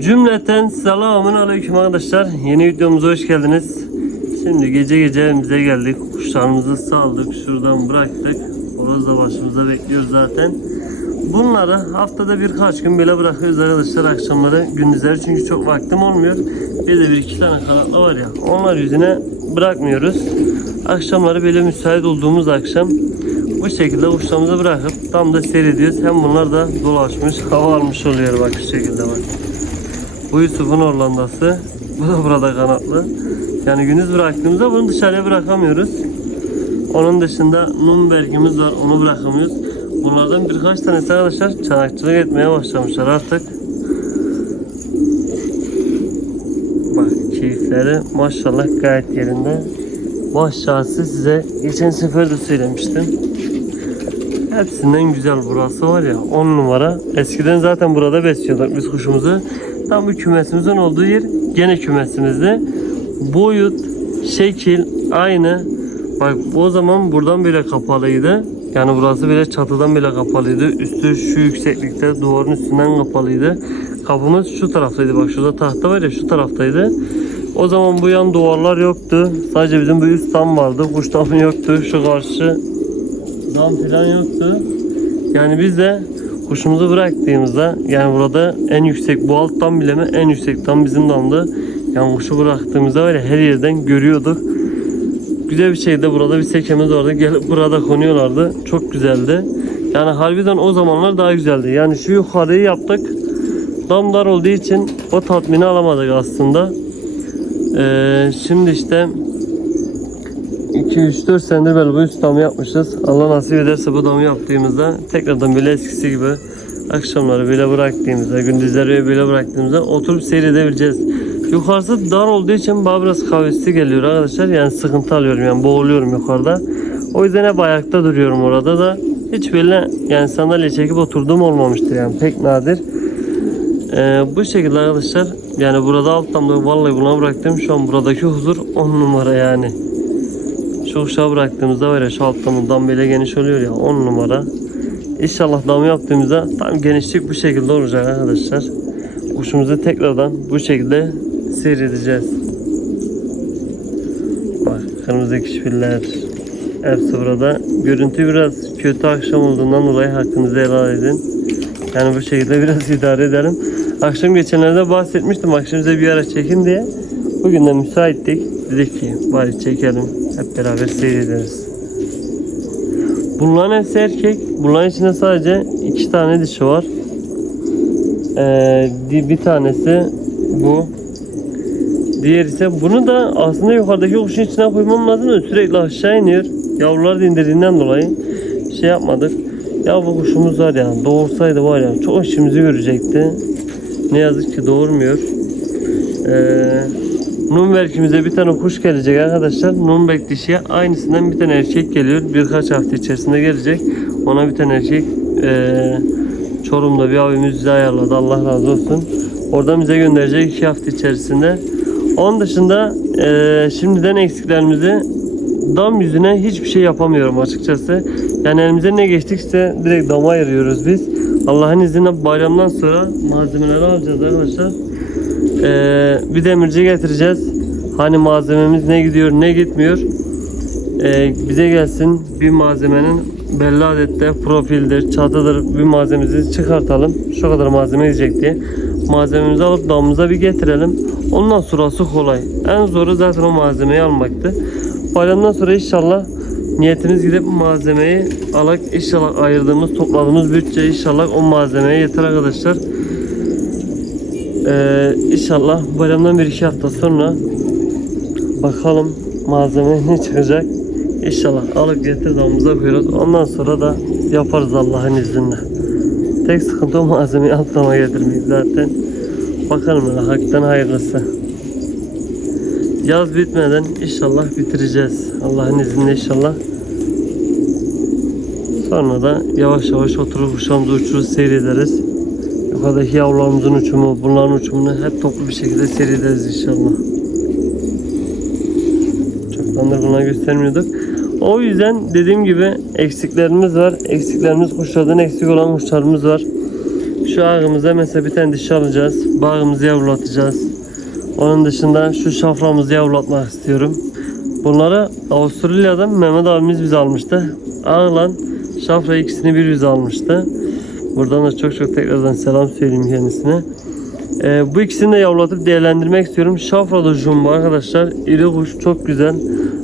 Cümleten selamun aleyküm arkadaşlar. Yeni videomuza hoş geldiniz. Şimdi gece gece evimize geldik. Kuşlarımızı saldık. Şuradan bıraktık. Horoz da başımıza bekliyor zaten. Bunları haftada birkaç gün böyle bırakıyoruz arkadaşlar akşamları gündüzleri çünkü çok vaktim olmuyor. Bir de bir iki tane kanatlı var ya onlar yüzüne bırakmıyoruz. Akşamları böyle müsait olduğumuz akşam bu şekilde kuşlarımızı bırakıp tam da seyrediyoruz. Hem bunlar da dolaşmış hava almış oluyor bak şu şekilde bak. Bu Yusuf'un Orlandası. Bu da burada kanatlı. Yani gündüz bıraktığımızda bunu dışarıya bırakamıyoruz. Onun dışında Nunberg'imiz var. Onu bırakamıyoruz. Bunlardan birkaç tanesi arkadaşlar çanakçılık etmeye başlamışlar artık. Bak keyifleri maşallah gayet yerinde. Maşası size geçen sefer de söylemiştim. Hepsinden güzel burası var ya 10 numara. Eskiden zaten burada besliyorduk biz kuşumuzu. Tam bu kümesimizin olduğu yer gene kümesimizde. Boyut, şekil aynı. Bak o zaman buradan bile kapalıydı. Yani burası bile çatıdan bile kapalıydı. Üstü şu yükseklikte duvarın üstünden kapalıydı. Kapımız şu taraftaydı. Bak şurada tahta var ya şu taraftaydı. O zaman bu yan duvarlar yoktu. Sadece bizim bu üst tam vardı. Kuş damı yoktu. Şu karşı dam falan yoktu. Yani biz de kuşumuzu bıraktığımızda yani burada en yüksek bu alt dam bile mi en yüksek dam bizim damdı. Yani kuşu bıraktığımızda ya her yerden görüyorduk. Güzel bir şeydi burada bir sekemiz vardı. Gelip burada konuyorlardı. Çok güzeldi. Yani harbiden o zamanlar daha güzeldi. Yani şu yukarıyı yaptık. Dam dar olduğu için o tatmini alamadık aslında. Ee, şimdi işte 2-3-4 senedir böyle bu üst damı yapmışız. Allah nasip ederse bu damı yaptığımızda tekrardan böyle eskisi gibi akşamları böyle bıraktığımızda, gündüzleri böyle bıraktığımızda oturup seyredebileceğiz. Yukarısı dar olduğu için bana biraz kavesti geliyor arkadaşlar. Yani sıkıntı alıyorum yani boğuluyorum yukarıda. O yüzden hep ayakta duruyorum orada da. Hiç böyle yani sandalye çekip oturduğum olmamıştır yani pek nadir. Ee, bu şekilde arkadaşlar yani burada alttan da vallahi buna bıraktım. Şu an buradaki huzur 10 numara yani. Şu uşağı bıraktığımızda ya şu alttan dam böyle geniş oluyor ya 10 numara. İnşallah dam yaptığımızda tam genişlik bu şekilde olacak arkadaşlar. Kuşumuzu tekrardan bu şekilde seyredeceğiz. Bak kırmızı kişfiller hepsi burada. Görüntü biraz kötü akşam olduğundan dolayı hakkınızı helal edin. Yani bu şekilde biraz idare edelim. Akşam geçenlerde bahsetmiştim akşam size bir ara çekin diye. Bugün de müsaittik. Dedik ki bari çekelim. Hep beraber seyrederiz. Bunların hepsi erkek. Bunların içinde sadece iki tane dişi var. Ee, bir tanesi bu. Diğer ise bunu da aslında yukarıdaki kuşun içine koymam lazım da sürekli aşağı iniyor. Yavrular da indirdiğinden dolayı şey yapmadık. Ya bu kuşumuz var ya doğursaydı var ya çok işimizi görecekti. Ne yazık ki doğurmuyor. Ee, Nürnberg'imize bir tane kuş gelecek arkadaşlar. Nürnberg dişiye aynısından bir tane erkek geliyor. Birkaç hafta içerisinde gelecek. Ona bir tane erkek ee, Çorum'da bir abimiz bize ayarladı. Allah razı olsun. Oradan bize gönderecek iki hafta içerisinde. Onun dışında ee, şimdiden eksiklerimizi dam yüzüne hiçbir şey yapamıyorum açıkçası. Yani elimize ne geçtikse direkt dama ayırıyoruz biz. Allah'ın izniyle bayramdan sonra malzemeleri alacağız arkadaşlar. Ee, bir demirci getireceğiz. Hani malzememiz ne gidiyor ne gitmiyor. Ee, bize gelsin bir malzemenin belli adette profildir, çatıdır bir malzememizi çıkartalım. Şu kadar malzeme gidecek diye. Malzememizi alıp damımıza bir getirelim. Ondan sonrası kolay. En zoru zaten o malzemeyi almaktı. Bayramdan sonra inşallah niyetimiz gidip malzemeyi alak inşallah ayırdığımız topladığımız bütçe inşallah o malzemeye yeter arkadaşlar. Ee, inşallah bayramdan bir iki hafta sonra bakalım malzeme ne çıkacak. İnşallah alıp getir damımıza koyuyoruz. Ondan sonra da yaparız Allah'ın izniyle. Tek sıkıntı o malzemeyi atlama getirmeyiz zaten. Bakalım öyle hakikaten hayırlısı. Yaz bitmeden inşallah bitireceğiz. Allah'ın izniyle inşallah. Sonra da yavaş yavaş oturup kuşağımızı uçurur seyrederiz. Yukarıdaki yavrularımızın uçumu, bunların uçumunu hep toplu bir şekilde seyrederiz inşallah. Çoktandır buna göstermiyorduk. O yüzden dediğim gibi eksiklerimiz var. Eksiklerimiz kuşlardan eksik olan kuşlarımız var. Şu ağımıza mesela bir tane dişi alacağız. Bağımızı yavrulatacağız. Onun dışında şu şaframızı yavrulatmak istiyorum. Bunları Avustralya'dan Mehmet abimiz bize almıştı. Ağlan şafra ikisini bir yüz almıştı. Buradan da çok çok tekrardan selam söyleyeyim kendisine. Ee, bu ikisini de yavrulatıp değerlendirmek istiyorum. Şafra da jumbo arkadaşlar. İri kuş çok güzel.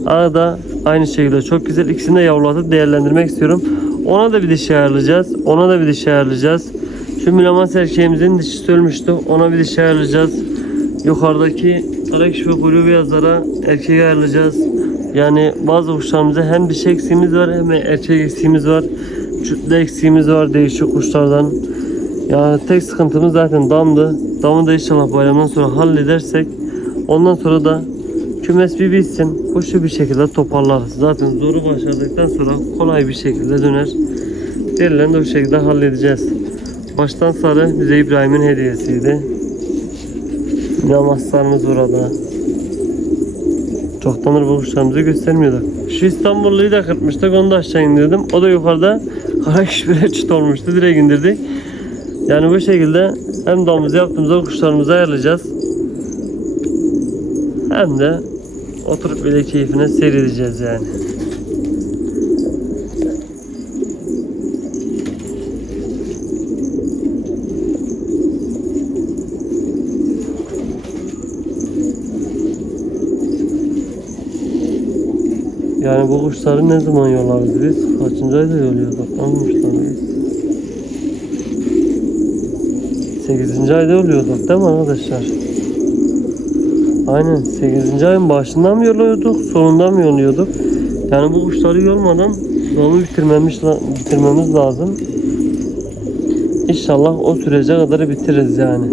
Ağa da aynı şekilde çok güzel. İkisini de yavrulatıp değerlendirmek istiyorum. Ona da bir dişi ayarlayacağız. Ona da bir dişi ayarlayacağız. Şu mülamas erkeğimizin dişisi ölmüştü. Ona bir dişi ayarlayacağız. Yukarıdaki Alex ve Kuru beyazlara erkek ayarlayacağız. Yani bazı kuşlarımızda hem dişi eksiğimiz var hem erkek eksiğimiz var. Kütle eksiğimiz var değişik kuşlardan. Yani tek sıkıntımız zaten damdı. Damı da inşallah bayramdan sonra halledersek ondan sonra da kümes bir bitsin. Kuşu bir şekilde toparlarız. Zaten zoru başladıktan sonra kolay bir şekilde döner. Diğerlerini de bu şekilde halledeceğiz. Baştan sarı bize İbrahim'in hediyesiydi. Namazlarımız burada. Çoktandır bu kuşlarımızı göstermiyorduk. Şu İstanbulluyu da kırpmıştık onu da aşağı indirdim. O da yukarıda kara kişbire çıt olmuştu. Direkt indirdik. Yani bu şekilde hem damızı yaptığımızda kuşlarımızı ayarlayacağız. Hem de oturup bile keyfine seyredeceğiz yani. Yani bu kuşları ne zaman yollarız biz? Kaçıncı ayda yoluyorduk? Anlamışlar biz. 8. ayda yoluyorduk değil mi arkadaşlar? Aynen 8. ayın başından mı yoluyorduk, sonundan mı yoluyorduk? Yani bu kuşları yolmadan yolu bitirmemiz, bitirmemiz lazım. İnşallah o sürece kadar bitiririz yani.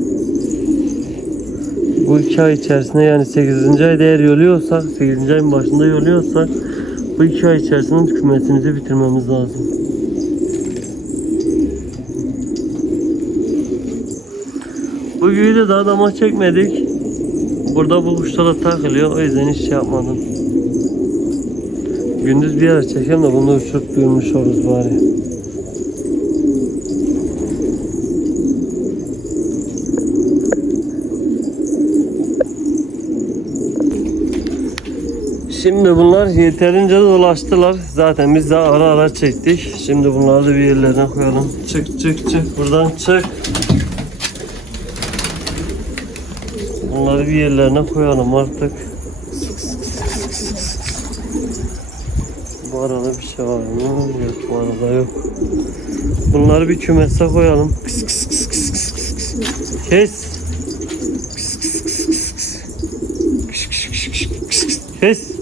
Bu iki ay içerisinde yani 8. ayda eğer yoluyorsak, 8. ayın başında yoluyorsak bu iki ay içerisinde kümesimizi bitirmemiz lazım. Bu de daha dama çekmedik. Burada bu kuşlara takılıyor. O yüzden hiç şey yapmadım. Gündüz bir yer çekeyim de bunu uçurup büyümüş oluruz bari. Şimdi bunlar yeterince dolaştılar. Zaten biz de ara ara çektik. Şimdi bunları da bir yerlerine koyalım. Çık çık çık. Buradan çık. Bunları bir yerlerine koyalım artık. Bu arada bir şey var mı? Yok bu arada yok. Bunları bir kümese koyalım. Kıs kıs kıs kıs kıs kıs. Kes. Kıs kıs kıs kıs kıs. Kıs kıs kıs kıs kıs kıs. Kes.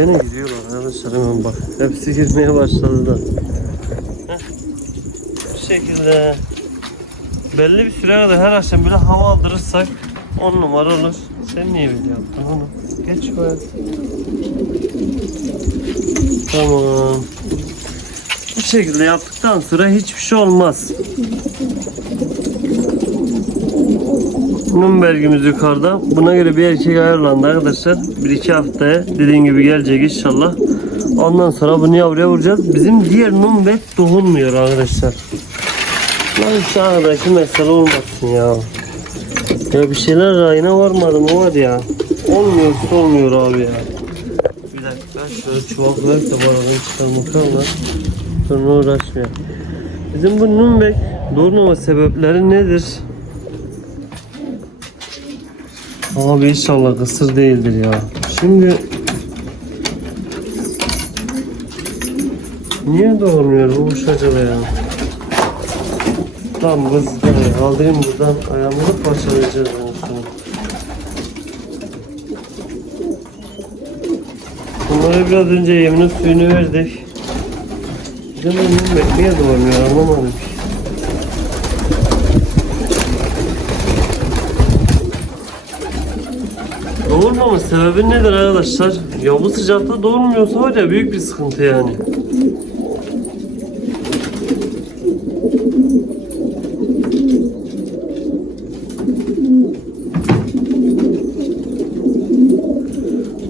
Gene giriyorlar arkadaşlar hemen bak. Hepsi girmeye başladı da. Heh. Bu şekilde belli bir süre kadar her akşam bile hava aldırırsak 10 numara olur. Sen niye video yaptın onu? Geç şuraya. Tamam. Bu şekilde yaptıktan sonra hiçbir şey olmaz. Nürnberg'imiz yukarıda. Buna göre bir erkek ayarlandı arkadaşlar. Bir iki haftaya dediğim gibi gelecek inşallah. Ondan sonra bunu yavruya vuracağız. Bizim diğer Nürnberg doğulmuyor arkadaşlar. Lan şu aradaki mesele olmasın ya. Ya bir şeyler rayına varmadı mı var ya. Olmuyorsa olmuyor abi ya. Bir dakika şöyle koyarsa bu aradan çıkarmak var. Sonra uğraşmıyor. Bizim bu Nürnberg doğurmama sebepleri nedir? Abi inşallah kısır değildir ya. Şimdi Niye doğurmuyor bu kuş acaba ya? Tamam kız ya. Aldırayım buradan ayağımızı parçalayacağız yani sonra. Bunlara biraz önce yeminin suyunu verdik. Bu niye doğurmuyor anlamadım ki. Doğurmamın sebebi nedir arkadaşlar? Ya bu sıcakta doğurmuyorsa var ya büyük bir sıkıntı yani.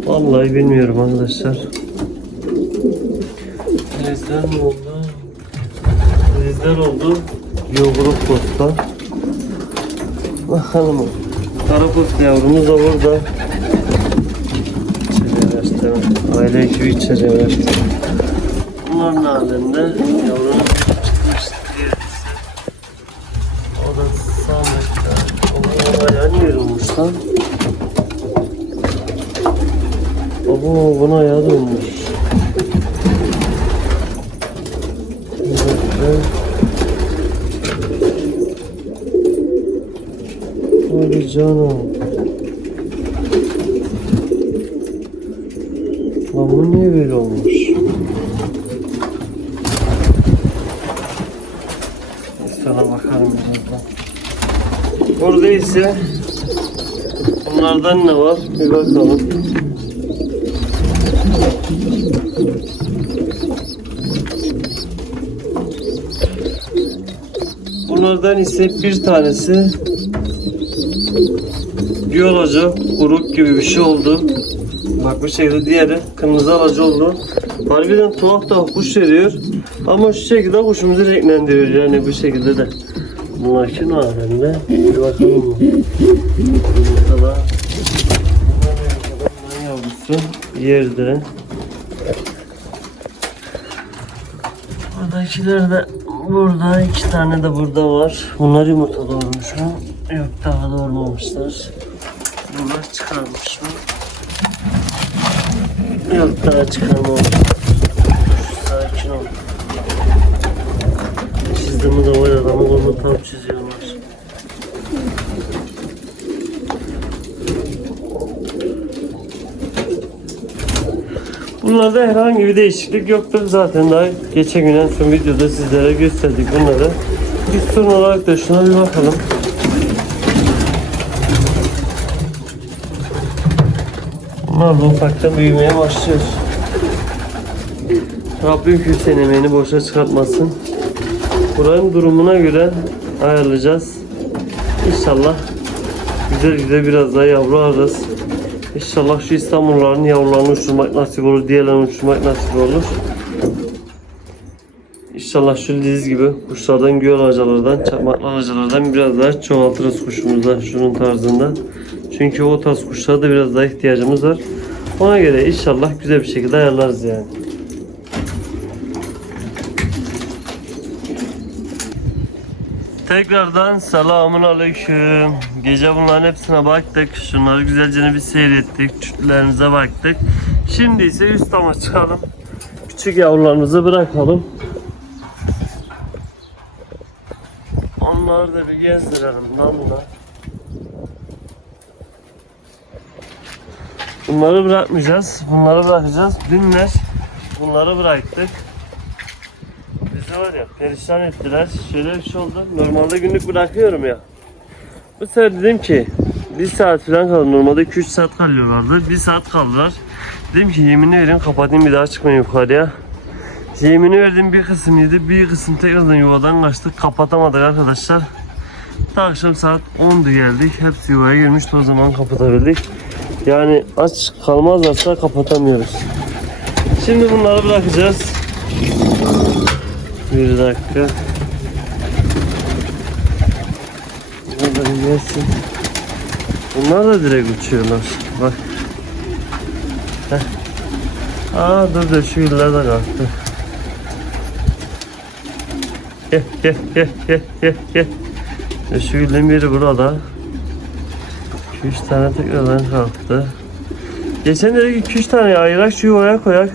Vallahi bilmiyorum arkadaşlar. Krizler mi oldu? Krizler oldu. Yoğuruk posta. Bakalım. Kara yavrumuz da burada. Aile ekibi içeriye açtı. Bunların halinde yavrumuz çıkmış diğerisi. O da Samet'te. Onun ayağını yorulmuş lan. Baba buna ayağı dönmüş. Hadi canım. Lan bu niye böyle olmuş? Sana bakarım birazdan. İse bunlardan ne var? Bir bakalım. Bunlardan ise bir tanesi biyoloji grup gibi bir şey oldu. Bak bu şekilde diğeri kırmızı alacı oldu. Harbiden tuhaf tuhaf kuş veriyor. Ama şu şekilde kuşumuzu renklendiriyor yani bu şekilde de. Bunlar kim alemde? Bir bakalım mı? Yumurtalar. Bunların yavrusu yerde. Buradakiler de burada iki tane de burada var. Bunlar yumurta doğurmuş mu? Yok daha doğurmamışlar. Bunlar çıkarmış mı? Yok daha çıkarmamış. Çizdiğimi de var adamı onu tam çiziyorlar. Bunlarda herhangi bir değişiklik yoktur. Zaten daha geçen gün en son videoda sizlere gösterdik bunları. Biz son olarak da şuna bir bakalım. Bunlar da ufaktan büyümeye başlıyor. Rabbim Hüseyin emeğini boşa çıkartmasın. Buranın durumuna göre ayarlayacağız. İnşallah güzel güzel biraz daha yavru alırız. İnşallah şu İstanbulluların yavrularını uçurmak nasip olur, diğerlerini uçurmak nasip olur. İnşallah şu diz gibi kuşlardan, göl ağacalardan, çakmaklı ağacalardan biraz daha çoğaltırız kuşumuzda şunun tarzında. Çünkü o tarz kuşlara da biraz daha ihtiyacımız var. Ona göre inşallah güzel bir şekilde ayarlarız yani. Tekrardan selamun aleyküm. Gece bunların hepsine baktık. Şunları güzelce bir seyrettik. Çütlerimize baktık. Şimdi ise üst dama çıkalım. Küçük yavrularımızı bırakalım. Onları da bir gezdirelim lan buna. Bunları bırakmayacağız. Bunları bırakacağız. Dünler bunları bıraktık. Bizi var ya perişan ettiler. Şöyle bir şey oldu. Normalde günlük bırakıyorum ya. Bu sefer dedim ki bir saat falan kaldı. Normalde 2-3 saat kalıyorlardı. Bir saat kaldılar. Dedim ki yemini verin kapatayım bir daha çıkmayın yukarıya. Yemini verdim bir kısım yedi. Bir kısım tekrardan yuvadan kaçtık. Kapatamadık arkadaşlar. Ta akşam saat 10'du geldik. Hepsi yuvaya girmişti o zaman kapatabildik. Yani aç kalmazlarsa kapatamıyoruz. Şimdi bunları bırakacağız. Bir dakika. Buradan gelsin. Bunlar da direkt uçuyorlar. Bak. Heh. Aa dur dur şu iller de kalktı. Gel gel gel gel gel gel. E, Şu ilin biri burada. 2-3 tane tekrardan kalktı. Geçen dedik 2-3 tane ayırak şu yuvaya koyak.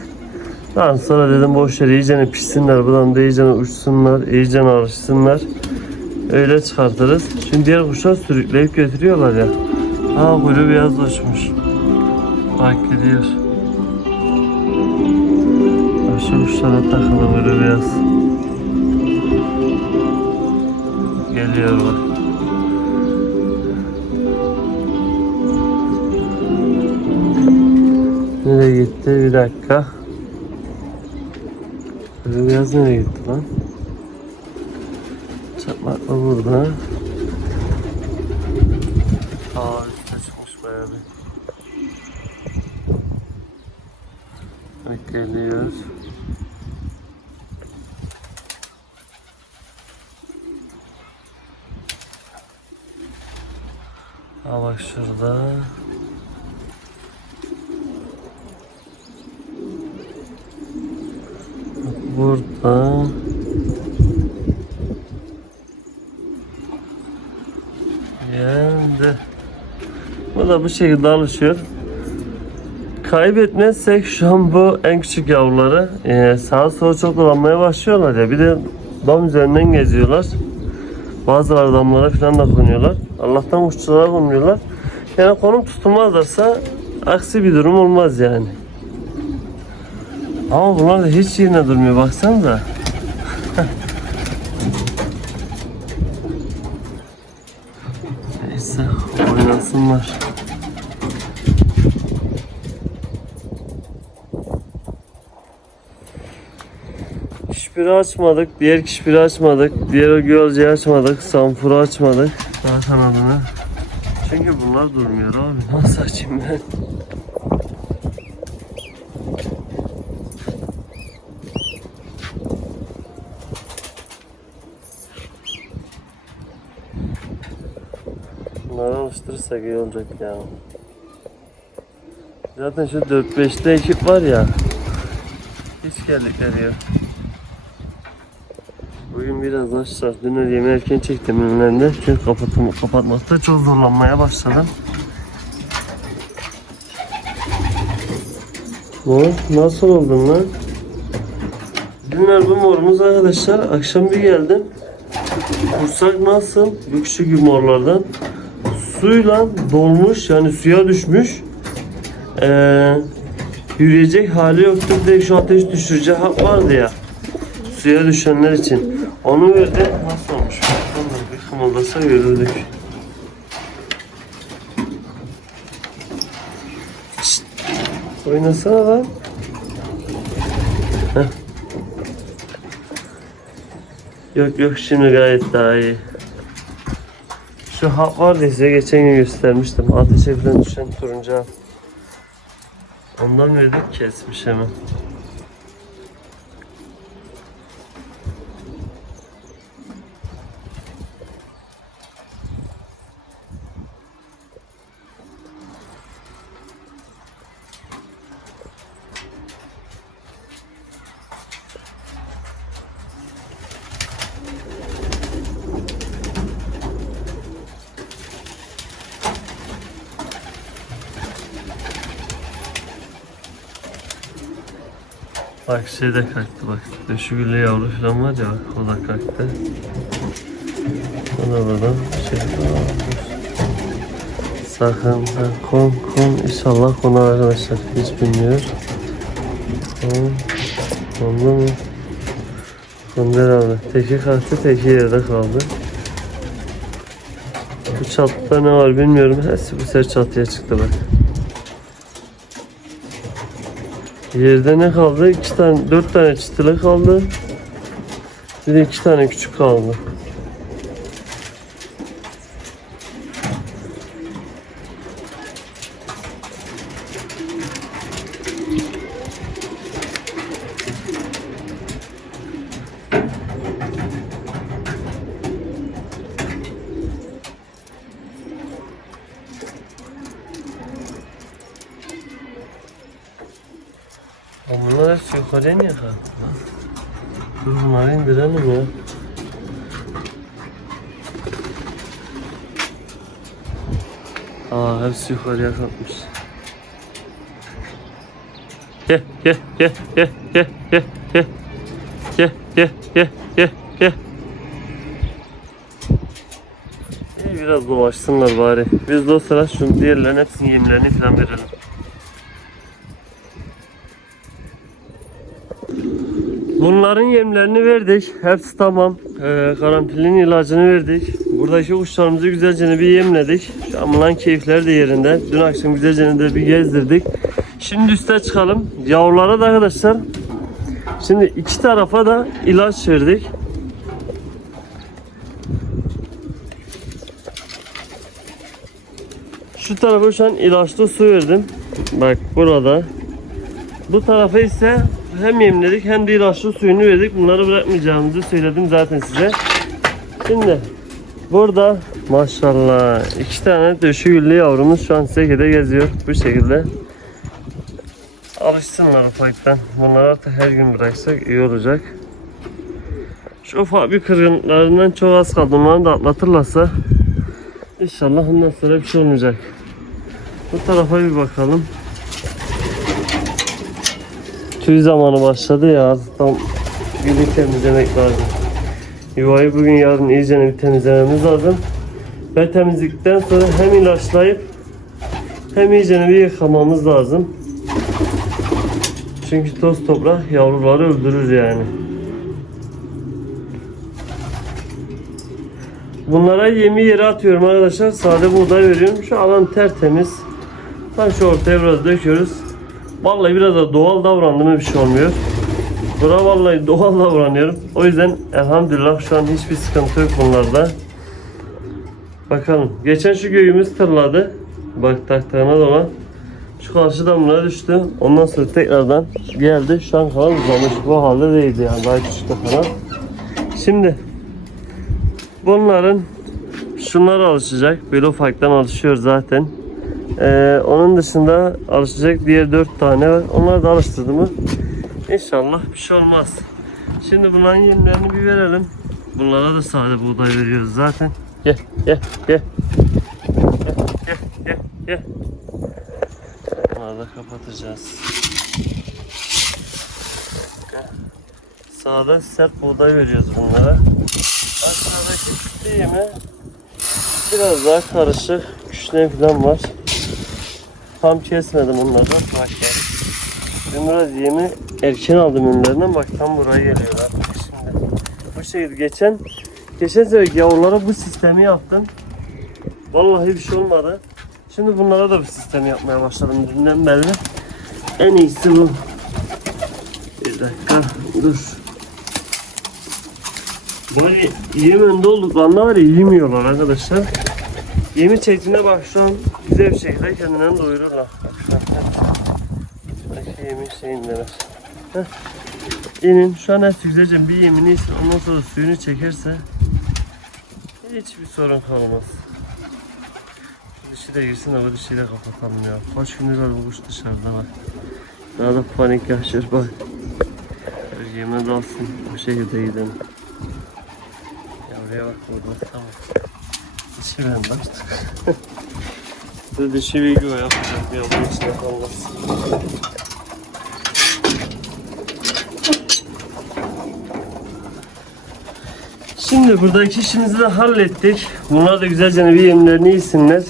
Daha sonra dedim boş ver iyicene pişsinler buradan da iyicene uçsunlar, iyicene alışsınlar. Öyle çıkartırız. Şimdi diğer kuşlar sürükleyip götürüyorlar ya. Aa kuyruğu beyaz uçmuş. Bak gidiyor. Şu kuşlara takılı kuyruğu beyaz. Geliyor bak. Nereye gitti? Bir dakika. Bizim yaz nereye gitti lan? Çatlakla burada. Aa üstüne çıkmış bayağı bir. Bak geliyor. Aa şurada. Burada. Geldi. Bu da bu şekilde alışıyor. Kaybetmezsek şu an bu en küçük yavruları e, sağa sola çok dolanmaya başlıyorlar ya. Bir de dam üzerinden geziyorlar. Bazıları damlara falan da konuyorlar. Allah'tan kuşçulara konmuyorlar. Yani konum tutulmazlarsa aksi bir durum olmaz yani. Ama bunlar da hiç yerine durmuyor baksanıza. Neyse oynasınlar. Kişpiri açmadık, diğer kişpiri açmadık, diğer o gölceyi açmadık, sanfuru açmadık. Daha kanadını. Çünkü bunlar durmuyor abi. Nasıl açayım ben? Alıştırırsak iyi olacak ya. Zaten şu 4-5'te ekip var ya. Hiç geldikleri yok. Bugün biraz açlar. Dün öyle yemeği erken çektim önlerinde. Çünkü kapatım, kapatmakta çok zorlanmaya başladım. Ne? Nasıl oldun lan? Günler bu morumuz arkadaşlar. Akşam bir geldim. Kursak nasıl? Bu küçük yumorlardan. Suyla dolmuş yani suya düşmüş. Ee, yürüyecek hali yoktu. Bir de şu ateş düşürücü hap vardı ya. Suya düşenler için. Onu verdi. Nasıl olmuş? Bir kımıldasa yürüdük. Şşt! Oynasana lan. Heh. Yok yok şimdi gayet daha iyi. Şu hap vardı size geçen gün göstermiştim. Ateşe falan düşen turuncu hap. Ondan verdik kesmiş hemen. Şey de kalktı bak. Döşügüllü yavru falan var ya o da kalktı. O da buradan şey Sakın kon kon inşallah konar arkadaşlar hiç bilmiyor. Kon kondu mu? Kondu herhalde. Teki kalktı teki yerde kaldı. Bu çatıda ne var bilmiyorum. Hepsi bu sefer çatıya çıktı bak. Yerde ne kaldı? İki tane, dört tane çıtılı kaldı. Bir de iki tane küçük kaldı. Ama bunlar hepsi yukarıya niye kalktı? lan? Dur bunları indirelim ya. Aa hepsi yukarıya kalkmış. Gel gel gel gel gel gel gel. Gel gel gel gel gel. İyi biraz dolaşsınlar bari. Biz de o sıra şu diğerlerin hepsinin yemlerini falan verelim. Bunların yemlerini verdik. Hepsi tamam. Ee, karanfilin ilacını verdik. Buradaki kuşlarımızı güzelce bir yemledik. Şu an bunların keyifleri de yerinde. Dün akşam güzelce de bir gezdirdik. Şimdi üste çıkalım. Yavrulara da arkadaşlar. Şimdi iki tarafa da ilaç verdik. Şu tarafa şu an ilaçlı su verdim. Bak burada. Bu tarafa ise hem yemledik hem de ilaçlı suyunu verdik. Bunları bırakmayacağımızı söyledim zaten size. Şimdi burada Maşallah. iki tane döşü güllü yavrumuz şu an sekede geziyor bu şekilde. Alışsınlar ufaktan. Bunları artık her gün bıraksak iyi olacak. Şu ufak bir kırgınlarından çok az kaldı. Onları da atlatırlarsa inşallah ondan sonra bir şey olmayacak. Bu tarafa bir bakalım. Tüy zamanı başladı ya. Tam gülü temizlemek lazım. Yuvayı bugün yarın iyice bir temizlememiz lazım. Ve temizlikten sonra hem ilaçlayıp hem iyice bir yıkamamız lazım. Çünkü toz toprak yavruları öldürür yani. Bunlara yemi yere atıyorum arkadaşlar. Sade buğday veriyorum. Şu alan tertemiz. Tam şu ortaya biraz döküyoruz. Vallahi biraz da doğal davrandım bir şey olmuyor. Buna vallahi doğal davranıyorum. O yüzden elhamdülillah şu an hiçbir sıkıntı yok bunlarda. Bakalım. Geçen şu göğümüz tırladı. Bak taktığına dolan. Şu karşı damlaya düştü. Ondan sonra tekrardan geldi. Şu an falan uzamış. Bu halde değildi yani. Daha küçüktü falan. Şimdi bunların şunlar alışacak. Böyle ufaktan alışıyor zaten. Ee, onun dışında alışacak diğer dört tane var. Onları da alıştırdı mı? İnşallah bir şey olmaz. Şimdi bunların yemlerini bir verelim. Bunlara da sade buğday veriyoruz zaten. Gel, gel, gel. Gel, gel, gel, gel. Bunları da kapatacağız. Sağda sert buğday veriyoruz bunlara. Aşağıdaki değil mi? Biraz daha karışık. Küşne falan var. Tam kesmedim onları. Bak gel. Ben biraz yemi erken aldım ürünlerinden. Bak tam buraya geliyorlar. Şimdi bu şekilde geçen geçen sefer yavrulara bu sistemi yaptım. Vallahi bir şey olmadı. Şimdi bunlara da bu sistemi yapmaya başladım dünden beri. En iyisi bu. Bir dakika dur. Böyle yem önde olduklarında var ya yemiyorlar arkadaşlar. Yemi çektiğinde bak şu an güzel bir şekilde kendilerini doyururlar. Bak şu an. Şuradaki yemin şeyindeler. Heh. İnin şu an hepsi güzelce bir yemini yesin ondan sonra suyunu çekerse hiçbir sorun kalmaz. Şu dişi de girsin de bu dişiyi kapatalım ya. Kaç gündür var bu kuş dışarıda bak. Daha da panik yaşıyor bak. Bir yeme dalsın bu şekilde gidelim. Yavruya bak burada tamam. Dişi ben baktık. Bu dişi bir yuva yapacak yavrunun içine kalmasın. Şimdi buradaki işimizi de hallettik. Bunlar da güzelce bir yemlerini yesinler.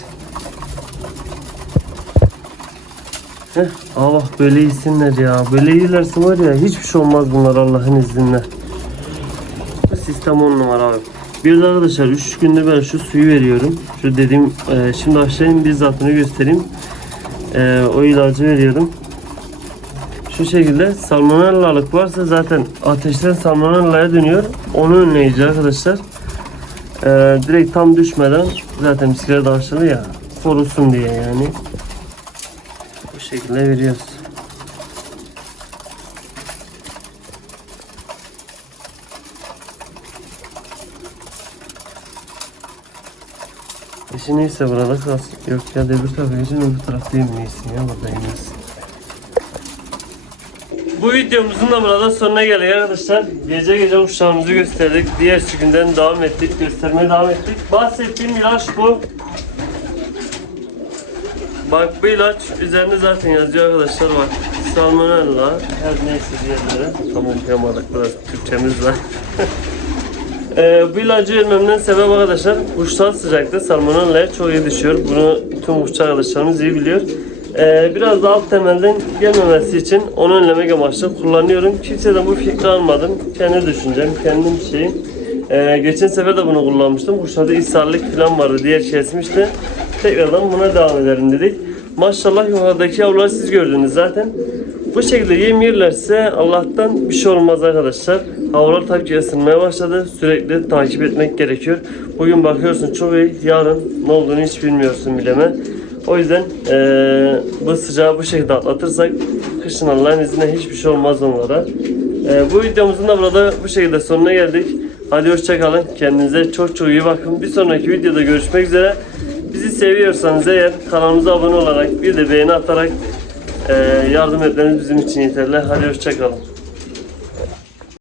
Heh, aa bak böyle yesinler ya. Böyle yerlerse var ya hiçbir şey olmaz bunlar Allah'ın izniyle. Bu sistem on numara abi. Bir de arkadaşlar 3 günde ben şu suyu veriyorum. Şu dediğim e, şimdi aşağıya bizzatını göstereyim. E, o ilacı veriyorum. Şu şekilde salmonellalık varsa zaten ateşten salmonellaya dönüyor. Onu önleyici arkadaşlar. Ee, direkt tam düşmeden zaten bisiklet başladı ya korusun diye yani. Bu şekilde veriyoruz. Eşi neyse burada kalsın. Yok ya öbür tarafa geçin öbür tarafta yemeyesin ya burada yemeyesin. Bu videomuzun da burada sonuna geldik arkadaşlar. Gece gece kuşlarımızı gösterdik. Diğer günden devam ettik. Göstermeye devam ettik. Bahsettiğim ilaç bu. Bak bu ilaç üzerinde zaten yazıyor arkadaşlar bak. Salmonella her neyse diğerleri. Tam okuyamadık biraz Türkçemiz var. Ee, bu ilacı vermemden sebep arkadaşlar kuşlar sıcakta salmonella'ya çok iyi düşüyor. Bunu tüm kuşçu arkadaşlarımız iyi biliyor. Ee, biraz da alt temelden gelmemesi için onu önlemek amaçlı kullanıyorum. Kimseden bu fikri almadım. Kendi düşüncem, kendim şeyim. Ee, geçen sefer de bunu kullanmıştım. Kuşlarda ishal falan vardı. Diğer kesmişti. Tekrardan buna devam edelim dedik. Maşallah yukarıdaki yavruları siz gördünüz zaten. Bu şekilde yem yerlerse Allah'tan bir şey olmaz arkadaşlar. Havalar ki ısınmaya başladı. Sürekli takip etmek gerekiyor. Bugün bakıyorsun çok iyi. Yarın ne olduğunu hiç bilmiyorsun bileme. O yüzden eee, bu sıcağı bu şekilde atlatırsak kışın Allah'ın izniyle hiçbir şey olmaz onlara. Eee, bu videomuzun da burada bu şekilde sonuna geldik. Hadi hoşçakalın. Kendinize çok çok iyi bakın. Bir sonraki videoda görüşmek üzere. Bizi seviyorsanız eğer kanalımıza abone olarak bir de beğeni atarak eee, yardım etmeniz bizim için yeterli. Hadi hoşçakalın.